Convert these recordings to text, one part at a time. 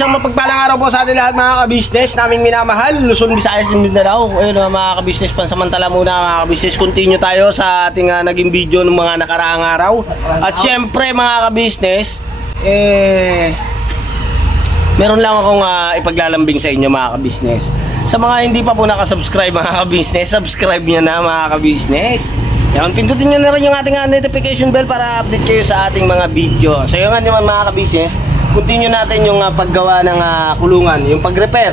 isang mapagpalang araw po sa atin lahat mga ka-business naming minamahal, Luzon, Visayas, Mindanao. Ayun mga ka-business, pansamantala muna mga ka-business, continue tayo sa ating naging video ng mga nakaraang araw. At syempre mga ka-business, meron lang akong ipaglalambing sa inyo mga ka-business. Sa mga hindi pa po nakasubscribe mga ka-business, subscribe nyo na mga ka-business. Yan, pindutin nyo na rin yung ating notification bell para update kayo sa ating mga video. So yun nga naman mga ka-business, continue natin yung paggawa ng kulungan, yung pag-repair.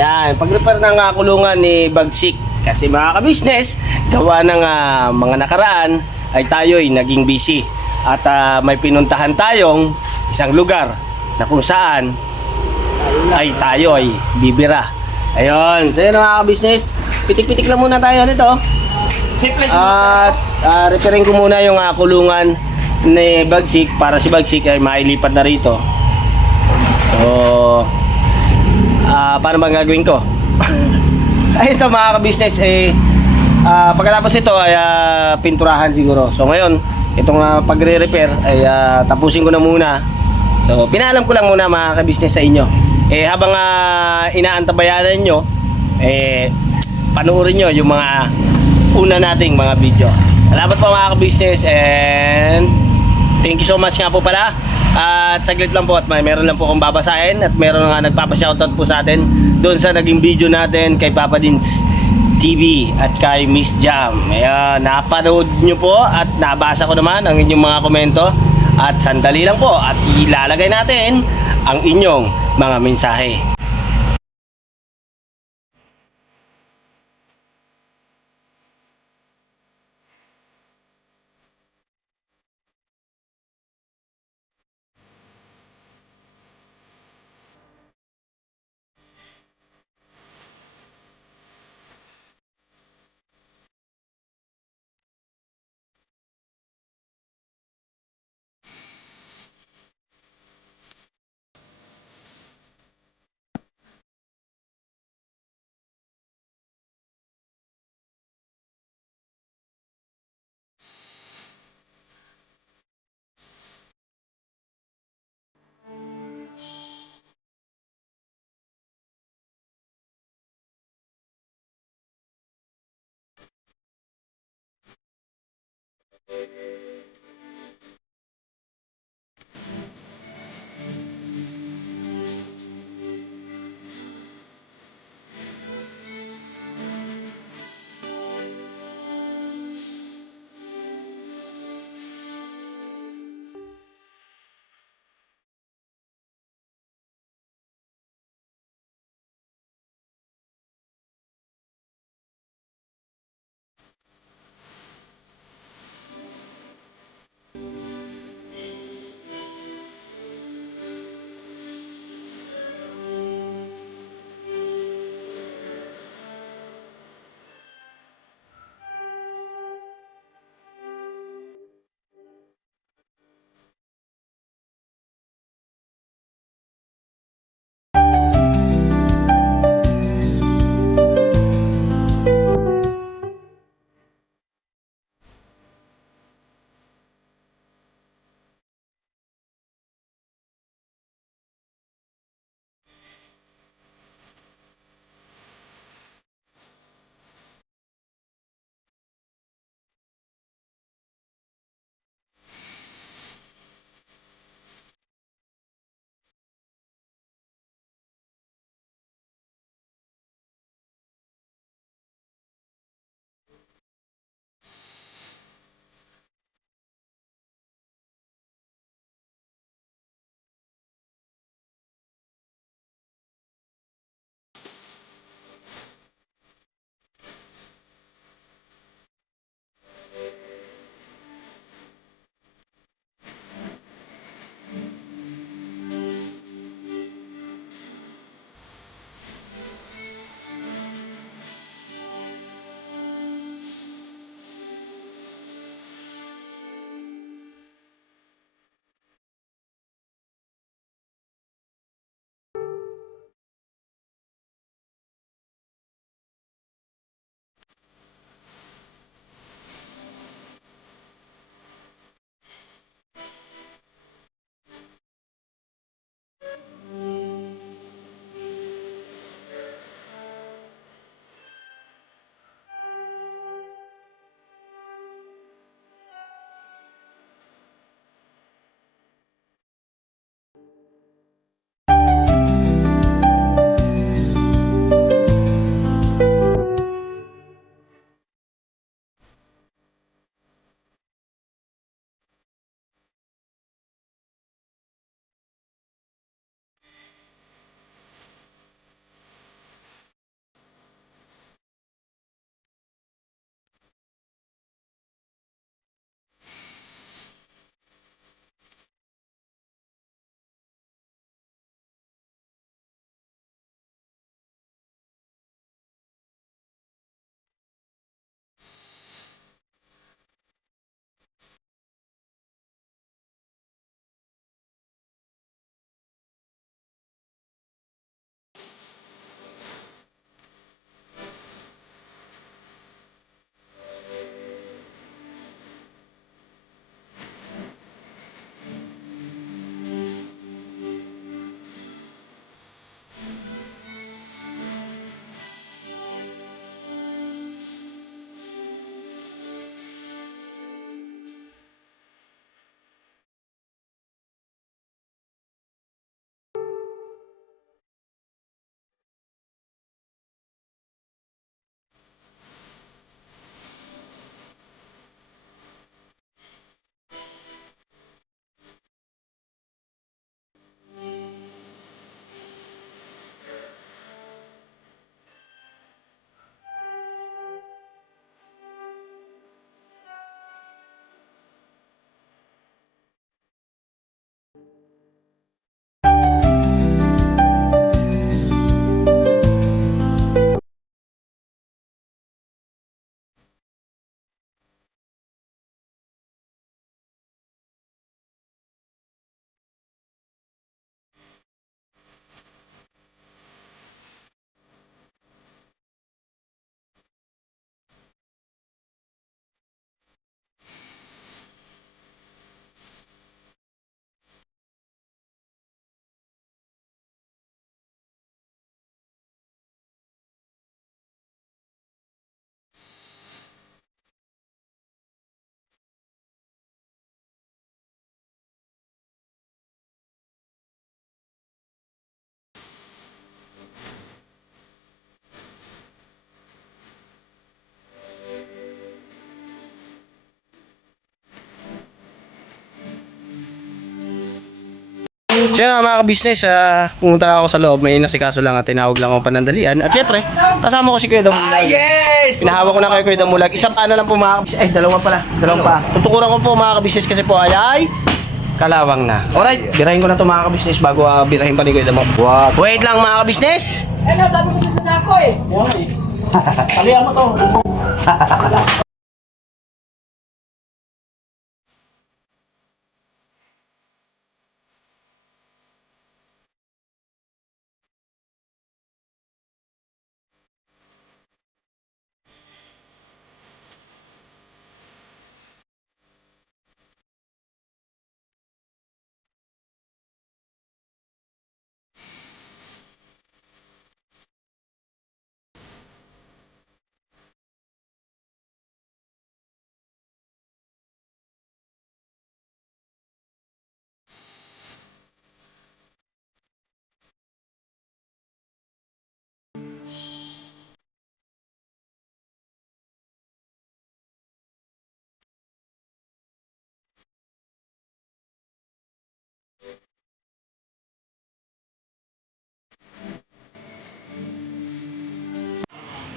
Yan, pag-repair ng kulungan ni Bagsik. Kasi mga ka-business, gawa ng mga nakaraan ay tayo'y naging busy. At may pinuntahan tayong isang lugar na kung saan ay tayo ay bibira. Ayun, so yun mga ka-business, pitik-pitik lang muna tayo nito. At repairing ko muna yung kulungan ni Bagsik para si Bagsik ay mailipat na rito. So, paano ba gagawin ko? Ay, ito mga ka-business, pagkatapos ito ay pinturahan siguro. So ngayon, itong pagre-repair ay tapusin ko na muna. So, pinaalam ko lang muna mga ka-business sa inyo. Habang inaantabayanan nyo, panoorin nyo yung mga una nating mga video. Salamat po mga ka-business and thank you so much nga po pala. At saglit lang po at meron lang po akong babasahin at meron nga nagpapa-shoutout po sa atin doon sa naging video natin kay Papa Dins TV at kay Miss Jam. Ayan, napanood nyo po at nabasa ko naman ang inyong mga komento at sandali lang po at ilalagay natin ang inyong mga mensahe. So yun mga ka-business, pumunta ako sa loob, may inasikaso lang at tinawag lang ako panandalian. At syempre, kasama ko si Kuya Damulag. Yes! Pinahawak ko na kay Kuya Damulag. Isang paano lang po mga ka-business. Ay, dalawa pa. Tutukuran ko po mga ka-business kasi po ay kalawang na. Alright, birahin ko na ito mga ka-business bago birahin pa ni Kuya Damulag. Wait lang mga ka-business. Eh, nasabi ko sa sako eh. Talihan mo to.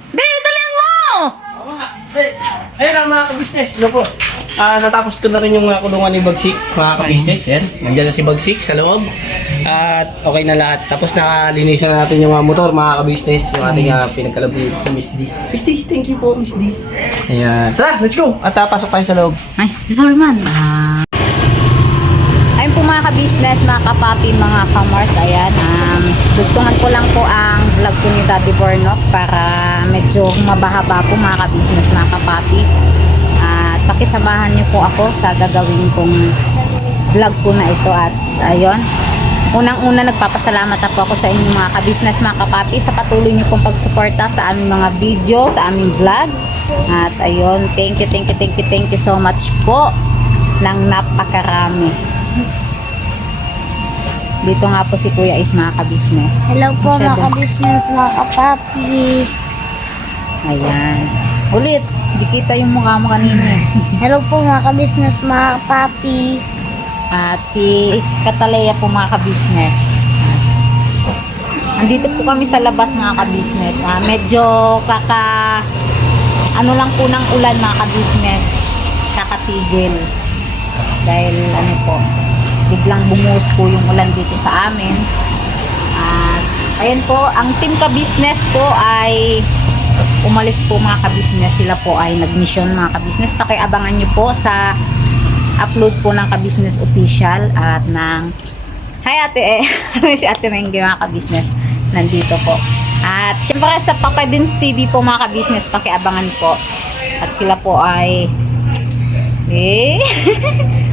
Dalihan mo! Ayun lang mga ka-business. Ano po? Natapos ko na rin yung kulungan ni Bagsik, mga ka-business. Yan. Nandiyan na si Bagsik sa loob. At okay na lahat. Tapos nakalinisan na natin yung motor, mga ka-business. Yung ating pinagkalabi ko, Miss D. Miss D, thank you po, Miss D. Ayan. Tara, let's go! At pasok tayo sa loob. Ay, sorry man. Ayun po mga ka-business, mga kapapi, mga kamars. Ayan, dugtungan ko lang po ang vlog ko ni Daddy Bornok para medyo mabahaba po mga ka-business, mga kapapi. At pakisamahan niyo po ako sa gagawin kong vlog po na ito. At ayun, unang-una nagpapasalamat na po ako sa inyo mga ka-business, mga kapapi, sa patuloy niyo pong pagsuporta sa aming mga video, sa aming vlog. At ayun, thank you so much po ng napakarami. Dito nga po si Kuya Is, mga ka-business. Hello po mga ka-business, mga kapapi. Ayan. Ulit, di kita yung mukha mo kanina eh. Hello po mga ka-business, mga kapapi. At si Kataleya po mga ka-business. Andito po kami sa labas mga ka-business. Medyo ano lang po ng ulan mga ka-business. Kakatigil. Dahil ano po, biglang bumuhos po yung ulan dito sa amin. At ayan po, ang team ka-business po ay umalis po mga ka-business. Sila po ay nag-mission mga ka-business. Pakiabangan nyo po sa upload po ng ka-business official at ng hi ate si ate Mengge mga ka-business nandito po. At syempre sa Papa Dins TV po mga ka-business, pakiabangan po. At sila po ay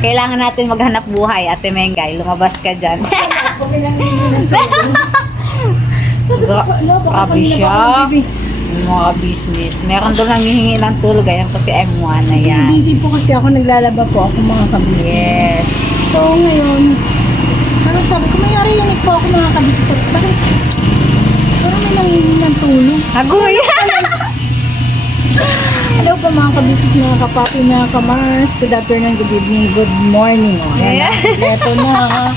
kailangan natin maghanap buhay, Ate Mengay. Lumabas ka dyan. Grabe siya. Yung mga business. Meron doon nanghihingi ng tulog. Ayan po si M1 na yan. Busy po kasi ako, naglalaba po ako mga ka-business. Yes. So ngayon, parang sabi ko, may narinig po ako mga ka-business. Bakit? Parang may nanghihingi ng tulong. Agoy! Hello po mga ka-business, mga kapapi, mga kamars. Good afternoon, good evening, good morning. O, Yeah. Ito na.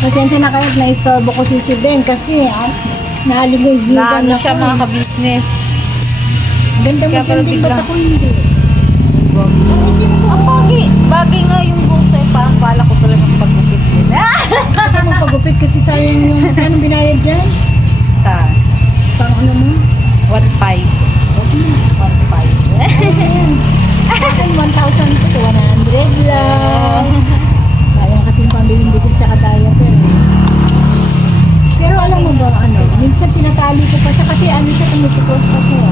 Pasensya na kayo, na-istorbo ko si Ben kasi naaligod-ligan Lalo ako. siya mga ka-business. Ganda mo Kaya pala din, bigla. ba't ako hindi? Ang itim ko. Ang bagay nga yung buhok parang bala ko talaga pag-gupit din. Ako magpagupit kasi sayang yung anong binayad dyan. Sa Pang ano mo? 1.5. 1.5. Akin 1,000 to 100 lang. Sayang kasi yung pambiling bitis tsaka diaper. Pero alam mo ba ano, minsan tinatali ko pa siya kasi ano siya, tumutupos pa siya.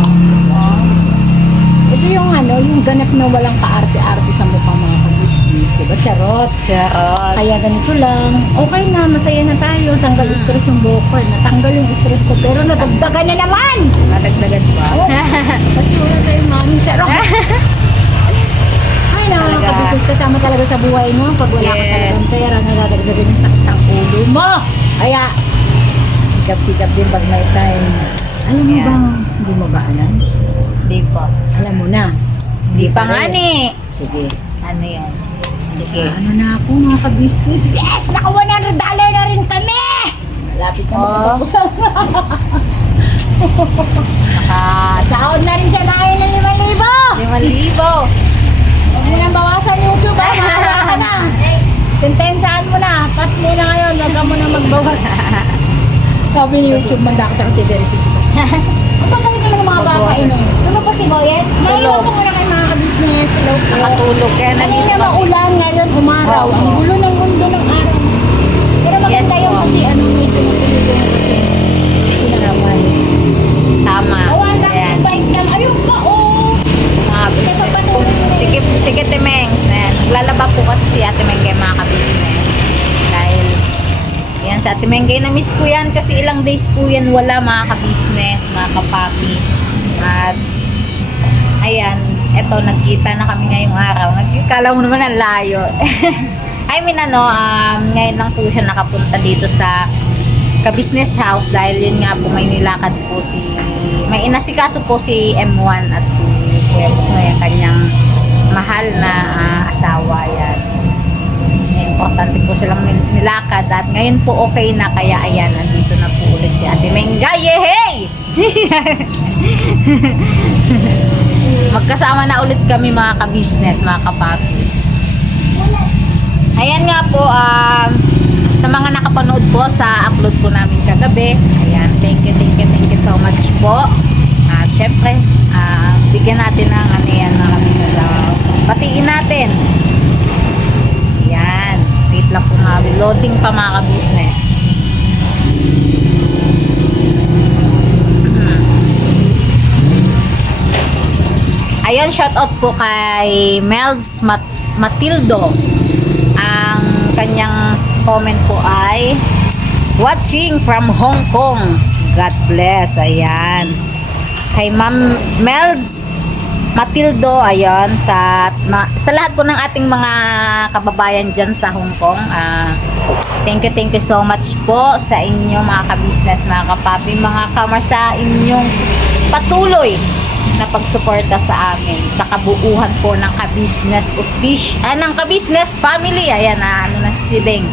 Ito yung ano, yung ganap na walang kaarte-arte sa mukha mga ka-business, diba? Charot. Charot. Kaya ganito lang. Okay na, masaya na tayo. Tanggal stress yung buhok ko. Natanggal yung stress ko. Pero nadagdagan na naman! Nadagdagan ba? Kasi wala tayong mami. Charot! Ay, Talaga. nakaka-business kasama talaga sa buhay mo. Pag wala ka Yes. talagang pera, nadadagdagan yung sakit ng ulo mo. Kaya, sikap-sikap din pag may time. Alam mo Yeah. ba, hindi mo ba alam? Hindi po. Alam mo na. Hindi pa nga ni. Sige. Ano yan? Sige. Ano na ako mga ka-business? Yes! Naka $100 na rin kami! Malapit na magtapusan. Sahod na rin siya na ngayon ng 5,000! 5,000. Huwag mo nang bawasan YouTube ha, mahawa ka na. Sentensaan mo na, pass mo na ngayon, wag ka mo na magbawas. Sabi ni YouTube, manda ka sa katiderisi ko. Ang pagaling ka ng mga bata ini. Tulog pa si Boyet? Maiwan ko muna kayo mga ka-business. Hello po. Nakatulog kaya nandito Kanina kami. maulan, ngayon umaraw. Ang gulo ng mundo ng araw. Pero maganda Yes, yun po. kasi ano, may tumutulog yung sinarawan. Tama. Ayan. Bike lang. Ayun pa, oh. Mga business po. Sige, sige Timengs. Ayan. Naglalaba po kasi si Ate Mengay mga ka-business. Dahil, yan sa Ate Mengay, na-miss ko yan kasi ilang days po yan wala mga ka-business, mga kapapi. At, ayan, eto, nagkita na kami ngayong araw. Nagkikala mo naman ang layo. I mean, ngayon lang po siya nakapunta dito sa ka-business house dahil yun nga po may nilakad po may inasikaso po si M1 at si Kuya Buknoy, yung kanyang mahal na asawa yan. Importante po silang nilakad at ngayon po okay na kaya ayan, nandito na po ulit si Ate Mengay. Yehey! Magkasama na ulit kami mga ka-business, mga kapapi. Ayan nga po, sa mga nakapanood po sa upload po namin kagabi, ayan, thank you so much po. At syempre, bigyan natin ng ano yan, mga business. Batiin natin. Ayan, wait lang po mga loading pa mga ka-business. Ayun, shoutout po kay Melds Matildo. Ang kanyang comment po ay watching from Hong Kong. God bless. Ayan. Kay Ma'am Melds Matildo, ayun, sa lahat po ng ating mga kababayan dyan sa Hong Kong. Thank you so much po sa inyo mga ka-business, mga kapapi, mga kamar, sa inyong patuloy na pagsuporta sa amin sa kabuuhan po ng ka-business ng ka-business family. Ayan na si Sideng.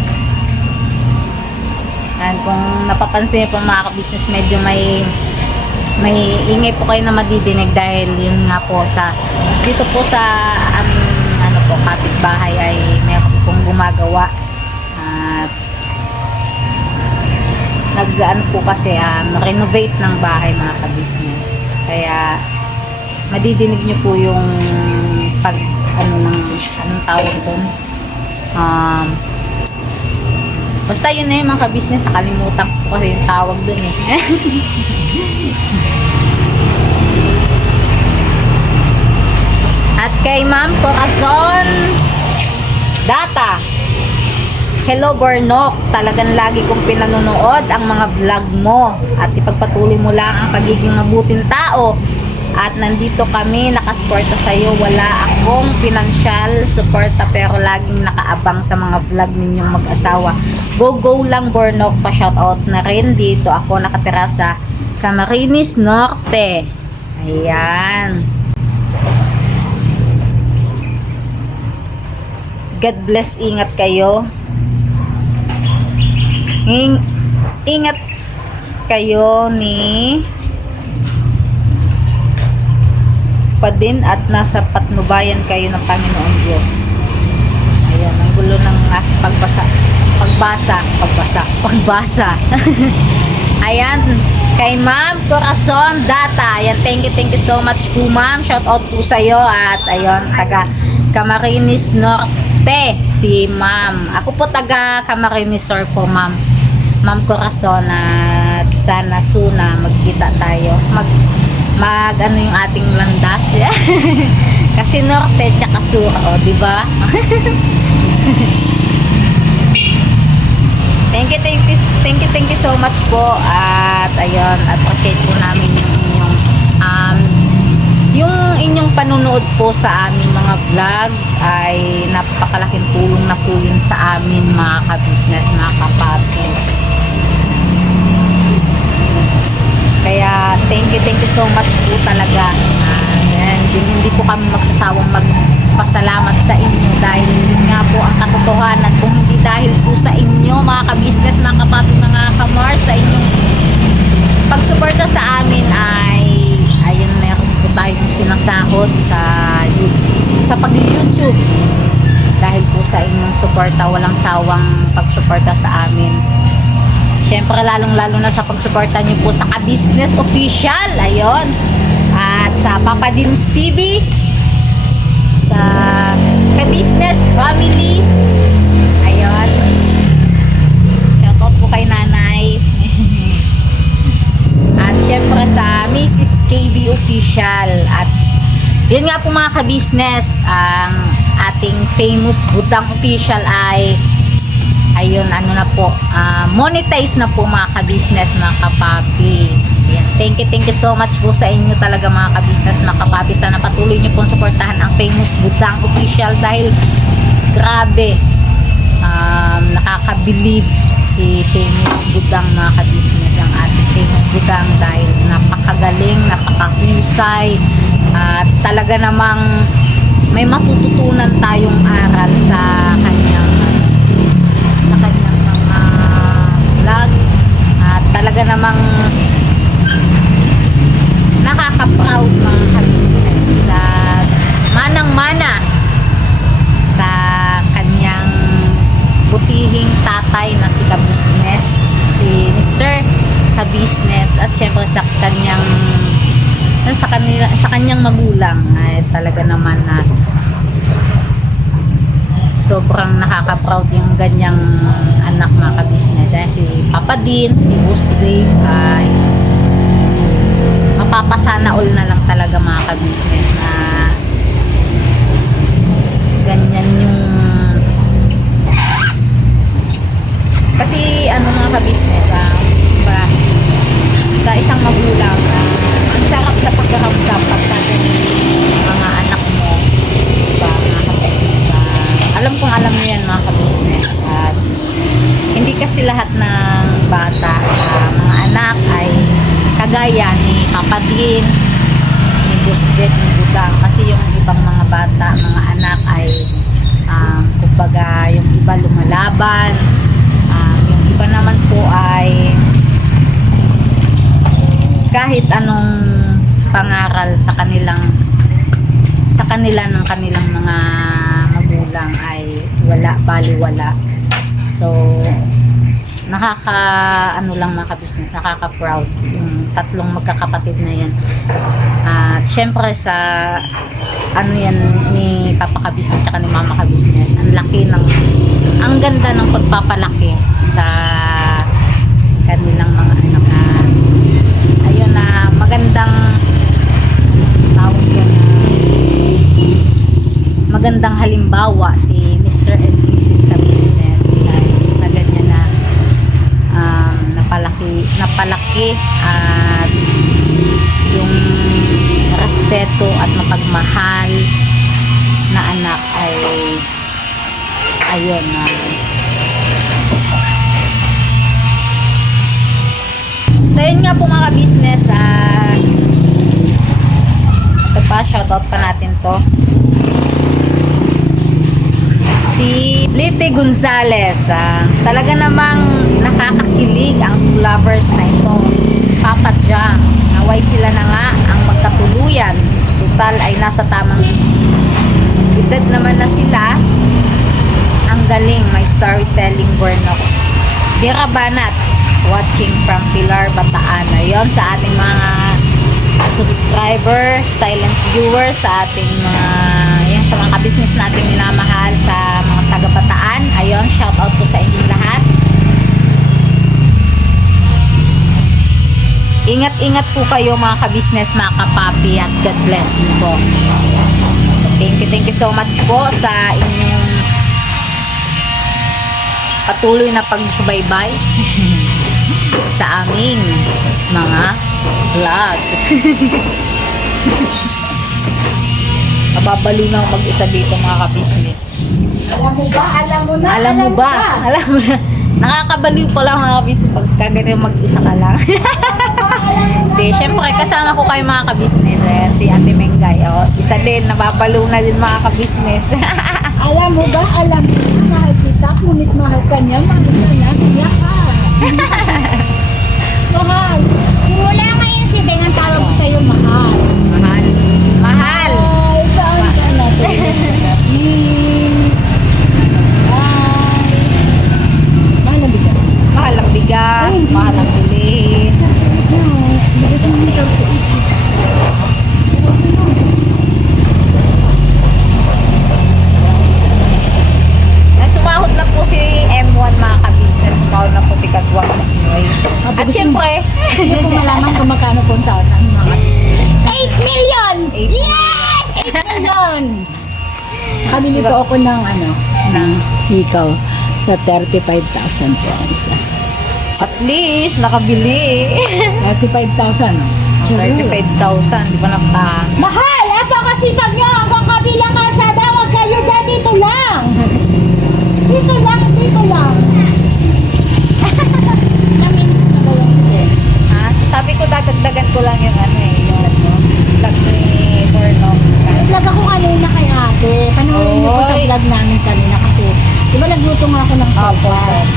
And kung napapansin po mga ka-business, medyo may ingay po kayo na madidinig dahil yun nga po dito po sa aming kapitbahay ay meron pong gumagawa at nag-ano po kasi renovate ng bahay mga ka-business, kaya madidinig nyo po yung anong tawag doon, basta yun na yung mga ka-business, nakalimutan ko kasi yung tawag doon eh. At kay Ma'am Corazon Data, hello Bornok, talagang lagi kong pinanonood ang mga vlog mo at ipagpatuloy mo lang ang pagiging mabuting tao. At nandito kami nakasuporta sa iyo. Wala akong financial suporta pero laging nakaabang sa mga vlog ninyong mag-asawa. Go lang Bornok, pa-shoutout na rin dito. Ako nakatira sa Camarines Norte. Ayan. God bless, ingat kayo. Ingat kayo ni pa din at nasa patnubayan kayo ng Panginoon Diyos. Ayan, ang gulo ng aking pagbasa. Ayan, kay Ma'am Corazon Data. Ayan, thank you so much po ma'am. Shout out po sa iyo at ayun, taga Camarines Norte si ma'am. Ako po taga Camarines Sur po ma'am. Ma'am Corazon, at sana suna magkita tayo. Mag ano yung ating landas. Kasi norte tsaka sur, di ba? Thank you so much po. At ayun, appreciate po namin yung inyong panunood po sa aming mga vlog ay napakalaking tulong na po yun sa amin mga ka-business, mga kapatid. Kaya thank you so much po talaga. And hindi po kami magsasawang magpasalamat sa inyo dahil yun nga po ang katotohanan. Kung hindi dahil po sa inyo, mga ka-business, mga kapapi, mga kamars, sa inyong pagsuporta sa amin ay ayun, meron po tayong sinasahod sa pag-YouTube. Dahil po sa inyong suporta, walang sawang pagsuporta sa amin. Siyempre, lalong-lalo na sa pagsuporta niyo po sa Ka-Business Official. Ayun. At sa Papa Dins TV. Sa Ka-Business Family. Ayun. Shoutout po kay Nanay. At siyempre sa Mrs. KB Official. At yun nga po mga ka-business, ang ating famous Budang Official ay ayun, ano na po, monetize na po mga ka-business, mga kapapi. Ayan. Thank you so much po sa inyo talaga mga ka-business, mga kapapi. Sana patuloy nyo pong suportahan ang famous Budang Official dahil grabe, nakakabilib si famous Budang, mga ka-business, ang ating famous Budang dahil napakagaling, napakahusay, at talaga namang may matututunan tayong aral sa kanyang mga vlog, at talaga namang nakaka-proud mga ka-business at manang-mana sa kanyang butihing tatay na si Ka-Business, si Mr. Ka-Business, at syempre sa kanyang magulang ay talaga naman na sobrang nakaka-proud yung ganyang anak, mga ka-business. Si Papa Din, si Boss Dave ay mapapasana all na lang talaga mga ka-business na ganyan yung kasi ano mga ka-business, diba, sa isang magulang ang sarap sa pagkaramdam pagka mga anak mo, diba, mga ka-business. Alam kong alam nyo yan mga ka-business. At hindi kasi lahat ng bata, mga anak ay kagaya ni Papa Dins, ni Busdet, ni Budang. Kasi yung ibang mga bata, mga anak ay kumbaga yung iba lumalaban, yung iba naman po ay kahit anong pangaral sa kanila ng kanilang mga magulang ay wala, baliwala. So ano lang mga ka-business, nakaka-proud yung tatlong magkakapatid na yan. At syempre sa ano yan ni Papa Ka-Business at ni Mama Ka-Business, ang ganda ng pagpapalaki sa kanilang mga anak. Ayun na magandang tawag yan, magandang halimbawa si Mr. and Mrs. Ka-Business dahil sa ganyan na napalaki at yung respeto at mapagmahal na anak ay ayun ayun nga po mga ka-business, ito pa, shoutout pa natin to si Lite Gonzales. Talaga namang nakakakilig ang two lovers na ito, Papa Jam. Naway sila na nga ang magkatuluyan. Total ay nasa tamang edad naman na sila. Ang galing, may storytelling born ako. Dira Banat, watching from Pilar, Bataan. Ayun, sa ating mga subscriber, silent viewers, sa ating mga yan, sa mga ka-business nating minamahal, sa mga taga-Bataan. Ayun, shout out po sa inyong lahat. Ingat-ingat po kayo mga ka-business, mga kapapi, at God bless you po. Thank you so much po sa inyong patuloy na pagsubaybay sa aming mga vlog. Nababalo na ako mag-isa dito mga ka-business. Alam mo ba? Nakakabaliw pa lang mga ka-business pagka ganyan mag-isa ka lang. Hindi, syempre kasama ko kayo mga ka-business. Ayan, si Ate Mengay. Oh, isa din, nababalo na din mga ka-business. Alam mo ba, alam mo, mahal kita, ngunit mahal ka niya, mahal ka niya ka. Mahal. Simula ngayon si Deng, ang tawag ko sa'yo, mahal. Mahal. Mahal. Ay, saan ka na? Mahal ang bigas. Mahal ang bigas, mahal ang bilihin. Bigas mo nito. Sumahod na po si M1 mga ka-business. Sumahod na po si Kagwang Pinoy. At syempre, Gusto ko malaman kung magkano po sa akin mga 8 million! 8 Yes! 8 million! Kabili po ako ng ng ikaw sa 35,000 po ang isa. at least nakabili. 35,000. 35,000, di ba naka? Mahal! Napakasipag niyo! Hanggang kabilang kalsada, huwag kayo dyan, dito lang! Dito lang, dito lang! Na-minutes na ba yung sige? Ha? Sabi ko dadagdagan ko lang yung yung vlog ni Borno. Vlog ako kanina kay ate. Panoorin niyo po sa Oy. vlog namin kanina kasi di ba nagluto nga ako ng sopas?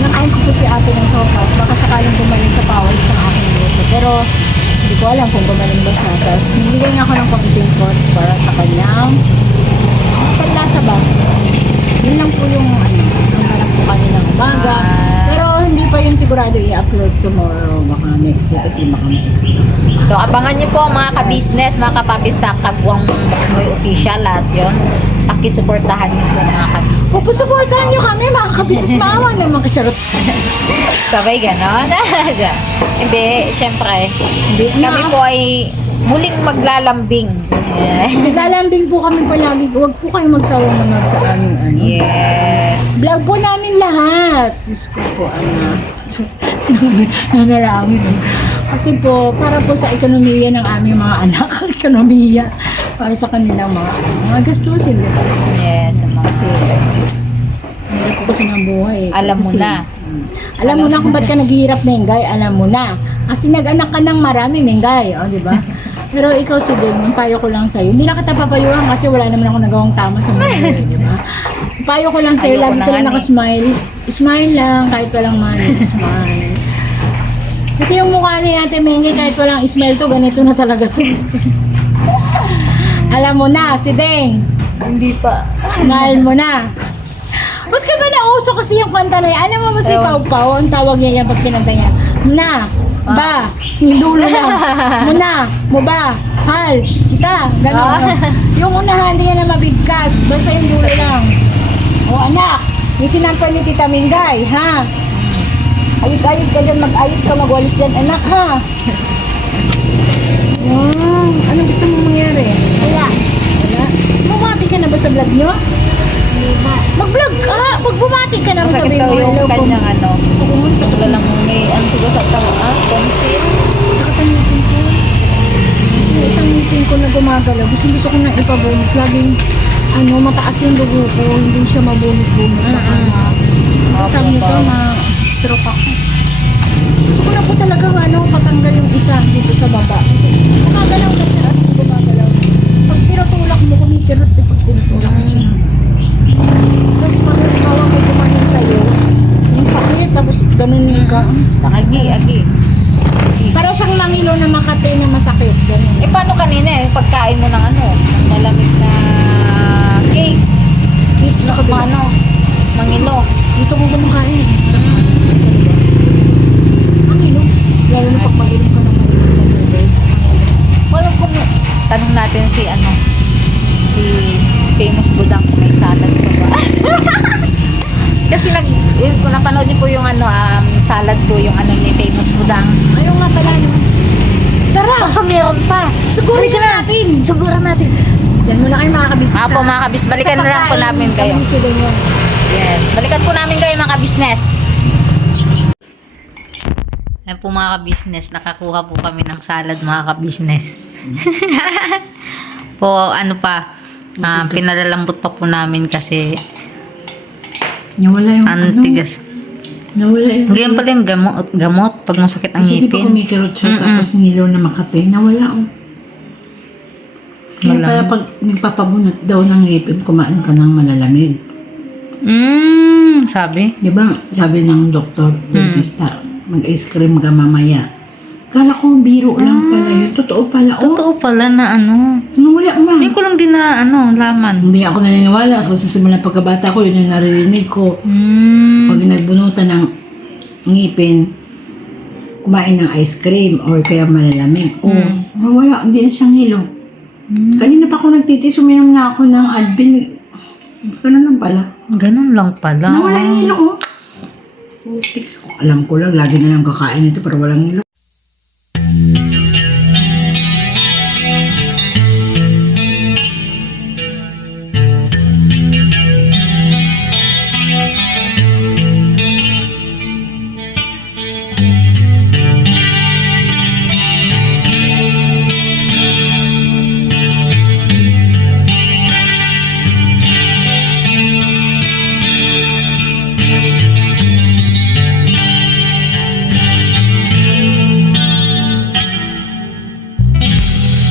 Nakain ko po si ate ng sopas. Baka sakaling gumaling sa powers ng aking luto. Pero hindi ko alam kung gumaling ba siya. Tapos nilagay nga ako ng konting pots para sa kanyang panlasa ba? Yun lang po yung ang harap ko kaninang umaga. Pero hindi pa yun sigurado i-upload tomorrow. Baka next day kasi baka ma-extra. So abangan niyo po mga ka-business, mga kapapis sa Kagwang Pinoy official at yun. Pakisuportahan niyo po mga ka-business. Pupusuportahan nyo kami mga kabisnes maawa naman kacharot. Sabay ganon. Hindi, syempre. Hindi Kami po ay muling maglalambing. Naglalambing po kami palagi. Huwag po kayo magsawa manood sa aming Yes. vlog po namin lahat. Diyos ko po, nanarami. Kasi po, para po sa ekonomiya ng aming mga anak. Ekonomiya. Para sa kanilang mga gastusin. Di ba? Yes, mga Kasi, hirap po kasi ng buhay. Alam mo Kasi, na. Alam mo na kung ba't ka naghihirap, Mengay. Alam mo na. Kasi nag-anak ka ng marami, Mengay. O, di ba? Pero ikaw si Deng, yung payo ko lang sa'yo. Hindi na kita papayuhan kasi wala naman ako nagawang tama sa mundo, di ba? Payo ko lang sa'yo, Ayoko lagi na ka lang nga nakasmile. Smile lang, kahit walang money, smile. Kasi yung mukha ni Ate Mengay, kahit walang smile to, ganito na talaga to. Alam mo na, si Deng. Hindi pa. Mahal mo na. Ba't ka ba nauso kasi yung kanta na yan? Alam mo ba si Ewan. Pau Pau? Ang tawag niya yan pag kinanta niya. Na, ba, nilulo lang. Muna, mo ba, hal, kita. Gano'n. Yung unahan, hindi niya na mabigkas. Basta yung dulo lang. O anak, yung sinampal ni Tita Mingay, ha? Ayos-ayos ka dyan, mag-ayos ka, magwalis dyan, anak, ha? Anong gusto mo mangyari? Wala. Wala? Bumati ka na ba sa vlog nyo? Mag-vlog ka! Mag-bumati ka na Masakit sabihin daw mo. yung hello po. kanyang Oo, sa Wala lang mo may siguro sa tonsil. Nakapanitin ko. Kasi isang meeting ko na gumagalaw. Gusto ko na ipabunot. Laging mataas yung dugo ko. Hindi siya mabunot-bunot. Baka tawag nito na stroke ako. Gusto ko na po talaga patanggal yung isa dito sa baba. Kasi gumagalaw na siya. Gumagalaw. Pag tinutulak mo, kumikirot. Pag tinutulak mo siya. Tapos pag halimbawa may kumanin sa'yo, yung sakit, tapos ganun ka. Agi. Para siyang mangilo na makate na masakit. Ganun. Eh paano kanina pagkain mo ng ng malamig na cake? Dito sa kabila. Paano? Mangilo. Dito ko kumakain. Ang ilong. Lalo na pag mag-ilong ka na mag-ilong. Wala kung tanong natin si famous budang kung may salad pa ba? Kasi kung napanood niyo po yung salad po yung ni famous budang. Ayaw nga pala. Tara! Baka meron pa. Siguro natin. Siguro natin. Yan muna kayo makakabisnes. Apo mga kabis, balikan na lang po namin kayo. Yes, balikan po namin kayo mga ka-business. Ayan po mga ka-business, nakakuha po kami ng salad mga ka-business. Po pinalalambot pa po namin kasi Wala yung ang tigas. Nawala yung... Ganyan pala yung gamot pag masakit ang Kasi di ba ngipin. kumikirot siya, Mm-mm. tapos nilaw na Makati, nawala oh. Kaya Malamig. kaya pag nagpapabunot daw ng ngipin, kumain ka ng malalamig. Sabi? Di ba, sabi ng doktor, dentista, mag-ice cream ka mamaya. Kala ko biro lang pala yun. Totoo pala. Oh, Totoo pala na ano. nawala ma. Hindi ko lang din na laman. Hindi ako naniniwala. Kasi sa simula pagkabata ko, yun yung naririnig ko. Pag nagbunutan ng ngipin, kumain ng ice cream or kaya malalamig. Oh, wala. Hindi na siyang hilo. Kanina pa ako nagtitis, uminom na ako ng Advil. Ganun lang pala. Ganun lang pala. Nawala yung hilo, oh. Putik. Alam ko lang, lagi na lang kakain ito pero walang hilo.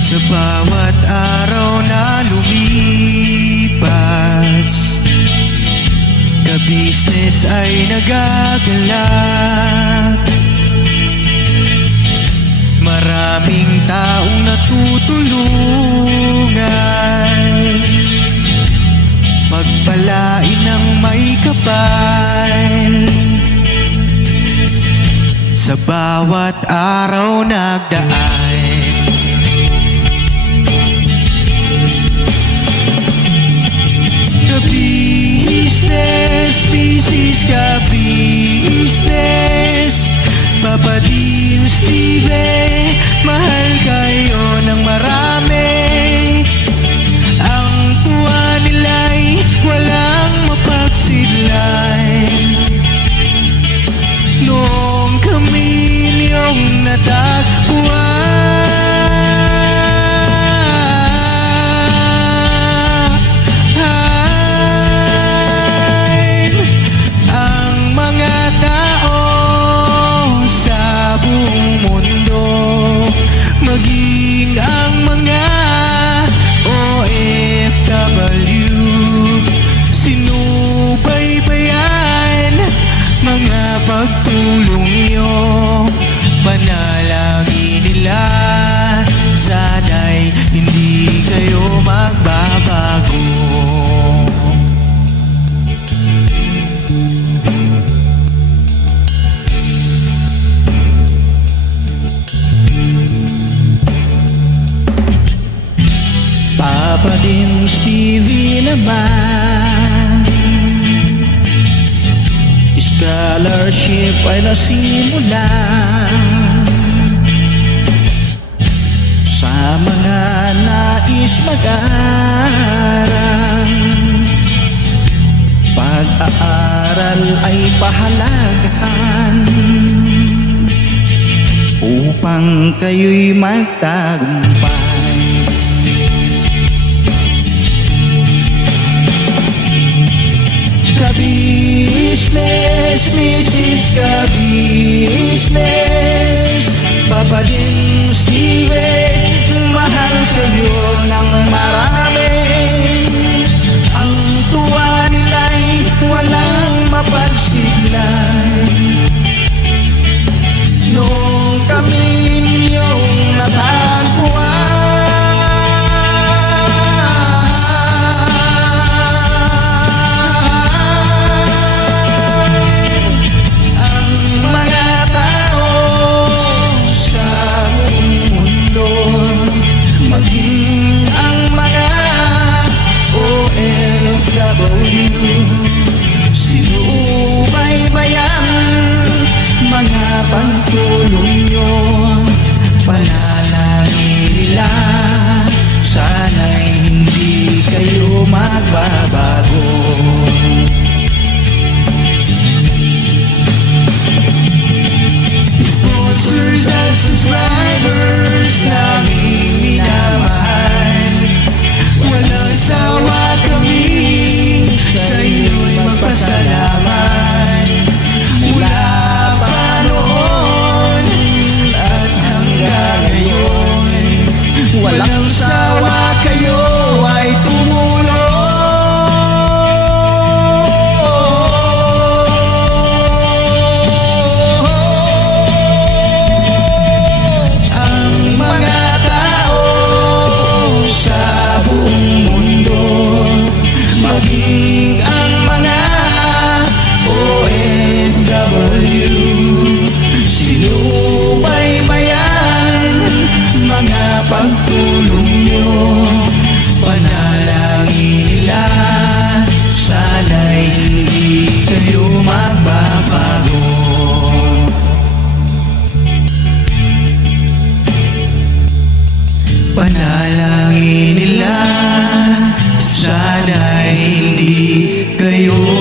Sa bawat araw na lumipas, ka-business ay nagagalak. Maraming taong natutulungan, pagpalain ng may kapal. Sa bawat araw nagdaan, ka-business, business ka-business. Papa Dean, Steve, mahal kayo ng marami. Ang tuwa nila'y walang mapagsidlay. Noong kami niyong natagpuan, ang mga tao sa buong mundo, maging ang mga OFW, sinubaybayan mga pagtulong nyo, panalangin nila, sana'y hindi kayo magbabago. Papa din Stevie naman, scholarship ay nasimula sa mga nais mag-aral. Pag-aaral ay pahalagahan upang kayo'y magtagumpay. Ka-business, Mrs. Ka-business, Papa din Steve, mahal kayo ng marami. Ang tuwa nila'y walang mapagsiglay. Noong kami ninyong natagpuan, ang mga tao sa buong mundo, pagtulong nyo. Panalangin nila, sana'y hindi kayo magbabago. Panalangin nila, sana'y hindi kayo